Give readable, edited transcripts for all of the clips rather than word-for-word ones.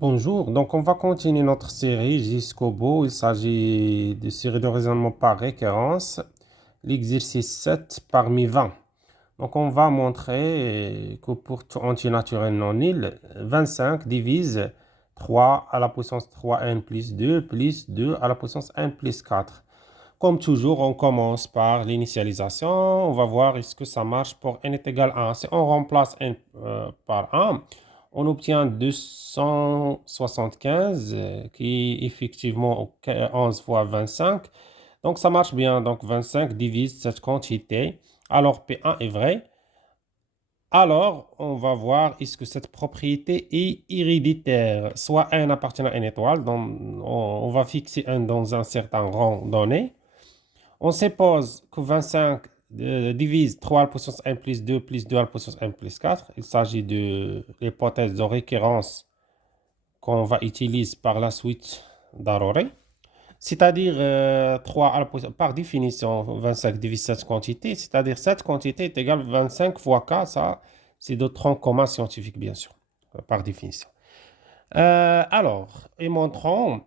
Bonjour, donc on va continuer notre série jusqu'au bout. Il s'agit de série de raisonnement par récurrence, l'exercice 7 parmi 20. Donc on va montrer que pour tout entier naturel non nul, 25 divise 3 à la puissance 3n plus 2 à la puissance n plus 4. Comme toujours, on commence par l'initialisation. On va voir est-ce que ça marche pour n est égal à 1. Si on remplace n par 1, on obtient 275 qui est effectivement 11 fois 25. Donc ça marche bien. Donc 25 divise cette quantité. Alors P1 est vrai. Alors, on va voir est-ce que cette propriété est héréditaire. Soit n appartient à n étoile, donc on va fixer n dans un certain rang donné. On suppose que 25 divise 3 à la puissance n plus 2 à la puissance n plus 4. Il s'agit de l'hypothèse de récurrence qu'on va utiliser par la suite d'Aroré. C'est-à-dire 3 à la puissance, par définition, 25 divise cette quantité, c'est-à-dire cette quantité est égale à 25 fois k, ça c'est de tronc commun scientifique bien sûr, par définition. Alors, et montrons.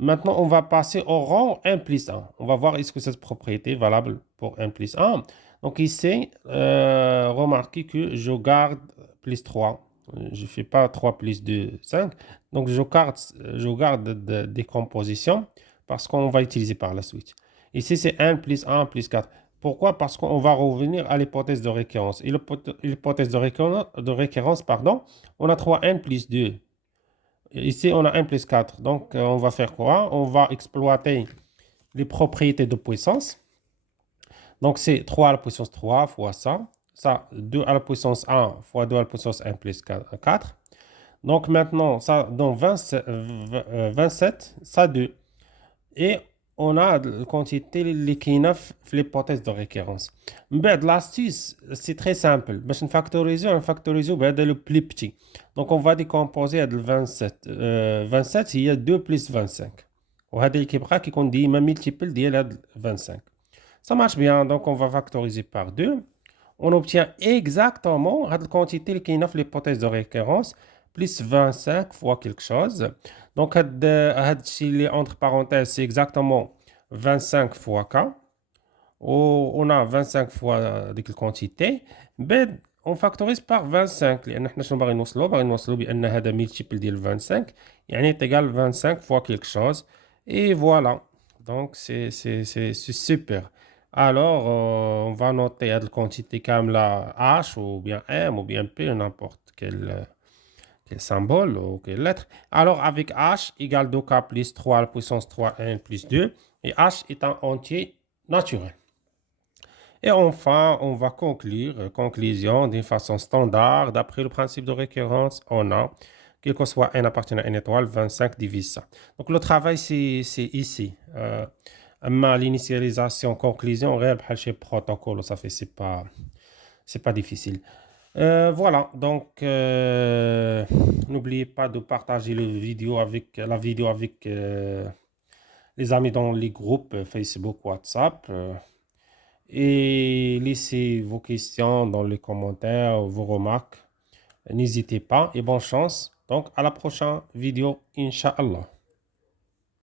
Maintenant, on va passer au rang 1 plus 1. On va voir est-ce que cette propriété est valable pour 1 plus 1. Donc ici, remarquez que je garde plus 3. Je ne fais pas 3 plus 2, 5. Donc je garde de décomposition parce qu'on va utiliser par la suite. Ici, c'est 1 plus 1 plus 4. Pourquoi? Parce qu'on va revenir à l'hypothèse de récurrence. Et l'hypothèse de récurrence, pardon, on a 3n plus 2. Ici, on a 1 plus 4. Donc, on va faire quoi? On va exploiter les propriétés de puissance. Donc, c'est 3 à la puissance 3 fois ça. Ça, 2 à la puissance 1 fois 2 à la puissance 1 plus 4. Donc, maintenant, ça donne 27, ça 2. Et on a la quantité qui est l'hypothèse de récurrence. Mais l'astuce, c'est très simple. On factorise le plus petit. Donc, on va décomposer le 27. 27, il y a 2 plus 25. وهذا اللي كيبقى كيكون ديما multiple ديال 25. Ça marche bien. Donc, on va factoriser par 2. On obtient exactement la quantité qui est l'hypothèse de récurrence plus 25 fois quelque chose. Donc, entre parenthèses, c'est exactement 25 fois K. On a 25 fois ديك الكونتيتي. On factorise par 25 لأن احنا شنو باغي نوصلوا بأن هذا multiple ديال 25 يعني égal 25 fois quelque chose. Et voilà. Donc, c'est super. Alors, on va noter la quantité comme la H ou bien M ou bien P, n'importe quel symbole ou quelle lettre. Alors, avec H égale 2K plus 3 à la puissance 3n plus 2. Et H est un entier naturel. Et enfin, on va conclure, conclusion d'une façon standard, d'après le principe de récurrence, on a, quel que soit n appartenant à n étoile, 25 divise ça. Donc le travail, c'est ici. L'initialisation, conclusion, réel, protocole, ça fait, c'est pas difficile. Voilà, donc n'oubliez pas de partager la vidéo avec les amis dans les groupes Facebook, WhatsApp. Et laissez vos questions dans les commentaires, vos remarques. N'hésitez pas et bonne chance. Donc, à la prochaine vidéo, Inch'Allah.